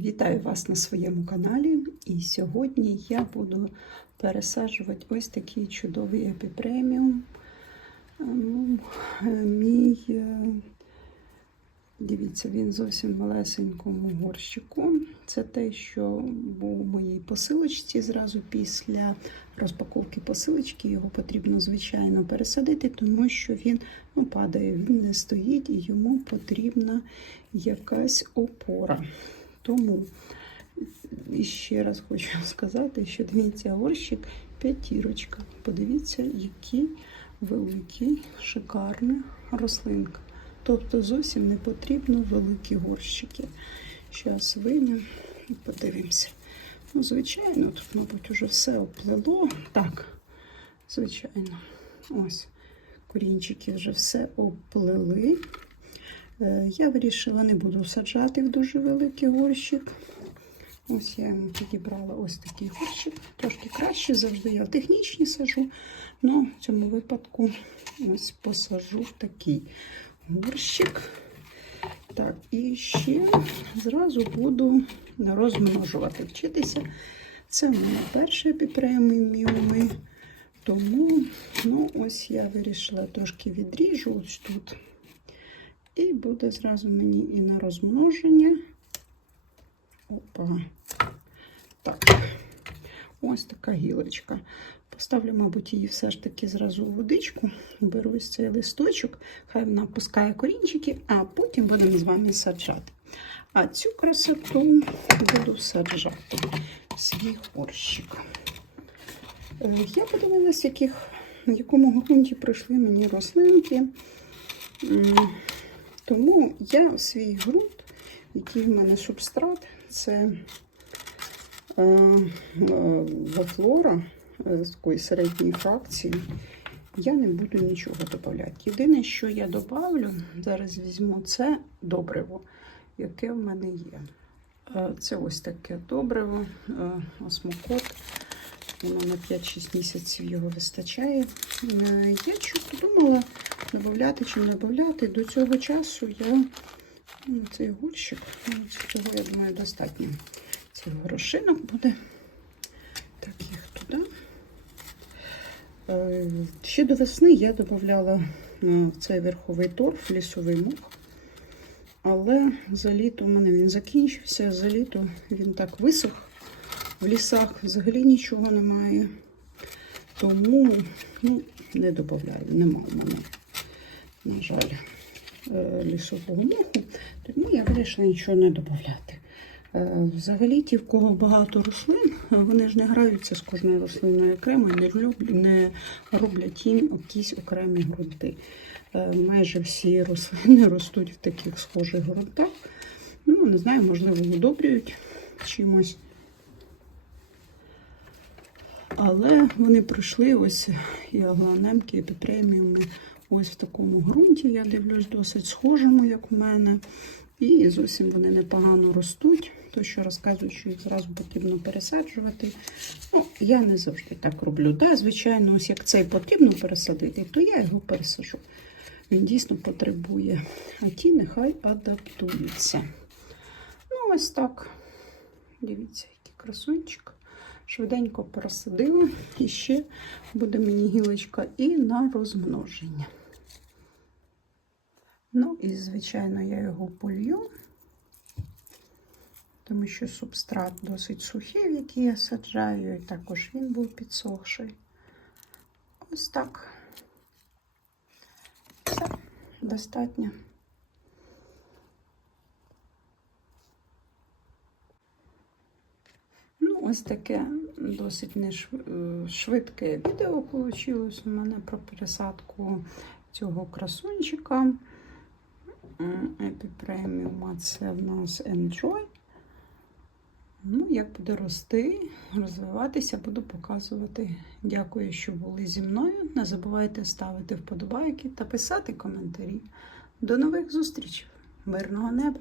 Вітаю вас на своєму каналі. І сьогодні я буду пересаджувати ось такий чудовий епіпреміум. Ну, е, Мій, е, дивіться, він зовсім малесенькому горщику. Це те, що був у моїй посилочці зразу після розпаковки посилочки. Його потрібно, звичайно, пересадити, тому що він ну, падає, він не стоїть і йому потрібна якась опора. Тому ще раз хочу сказати, що дивіться, горщик п'ятірочка. Подивіться, який великий, шикарна рослинка. Тобто зовсім не потрібно великі горщики. Зараз виймемо і подивимося. Ну, звичайно, тут, мабуть, уже все оплило. Так, звичайно, ось корінчики вже все оплили. Е, Я вирішила, не буду саджати в дуже великий горщик. Ось я йому підібрала ось такий горщик. Трошки краще завжди я технічні сажу. але в цьому випадку ось посажу в такий горщик. Так, і ще зразу буду розмножувати, вчитися. Це в мене перший епіпреміуми. Тому ну, ось я вирішила трошки відріжу ось тут. І буде зразу мені і на розмноження. Опа. Так, ось така гілочка. Поставлю, мабуть, її все ж таки зразу у водичку. Беру ось цей листочок, хай вона пускає корінчики, а потім будемо з вами саджати. А цю красоту буду саджати в свій горщик. Е, Я подивилась, яких, в якому ґрунті пройшли мені рослинки. Тому я свій ґрунт, який в мене субстрат, це вафлора з такої середньої фракції. Я не буду нічого додавати. Єдине, що я додавлю, зараз візьму це добриво, яке в мене є. Е, Це ось таке добриво, е, осмокот. Воно на 5-6 місяців його вистачає. Е, Я чуть подумала, додати чи не додати. До цього часу я ну, цей горщик, ну, цього, я думаю, достатньо. Цих горошинок буде. Так, їх туди. Е, Ще до весни я додавала в цей верховий торф, лісовий мух. Але за літо у мене він закінчився, за літо він так висох. В лісах взагалі нічого немає. Тому ну, не додаю, нема в мене, на жаль, е, лісового моху. Тому я вирішила нічого не додати. Взагалі, ті, в кого багато рослин, вони ж не граються з кожною рослиною окремо і не, не роблять їм якісь окремі ґрунти. Е, Майже всі рослини ростуть в таких схожих ґрунтах. Ну, не знаю, можливо, удобрюють чимось. Але вони пройшли ось і аглонемки, і епіпреміуми ось в такому ґрунті. Я дивлюсь, досить схожому, як у мене. І зовсім вони непогано ростуть. То, що розказують, що їх зразу потрібно пересаджувати. Ну, я не завжди так роблю. Да, Звичайно, ось як цей потрібно пересадити, то я його пересажу. Він дійсно потребує. А ті нехай адаптуються. Ну, ось так. Дивіться, який красунчик. Швиденько пересадила. І ще буде мені гілочка і на розмноження. Ну, і, звичайно, я його полью, тому що субстрат досить сухий, який я саджаю, і також він був підсохший. Ось так. Все, достатньо. Ну, ось таке досить не швидке відео вийшло у мене про пересадку цього красунчика. Епіпреміума це в нас Enjoy. Ну, як буде рости, розвиватися, буду показувати. Дякую, що були зі мною. Не забувайте ставити вподобайки та писати коментарі. До нових зустрічей! Мирного неба!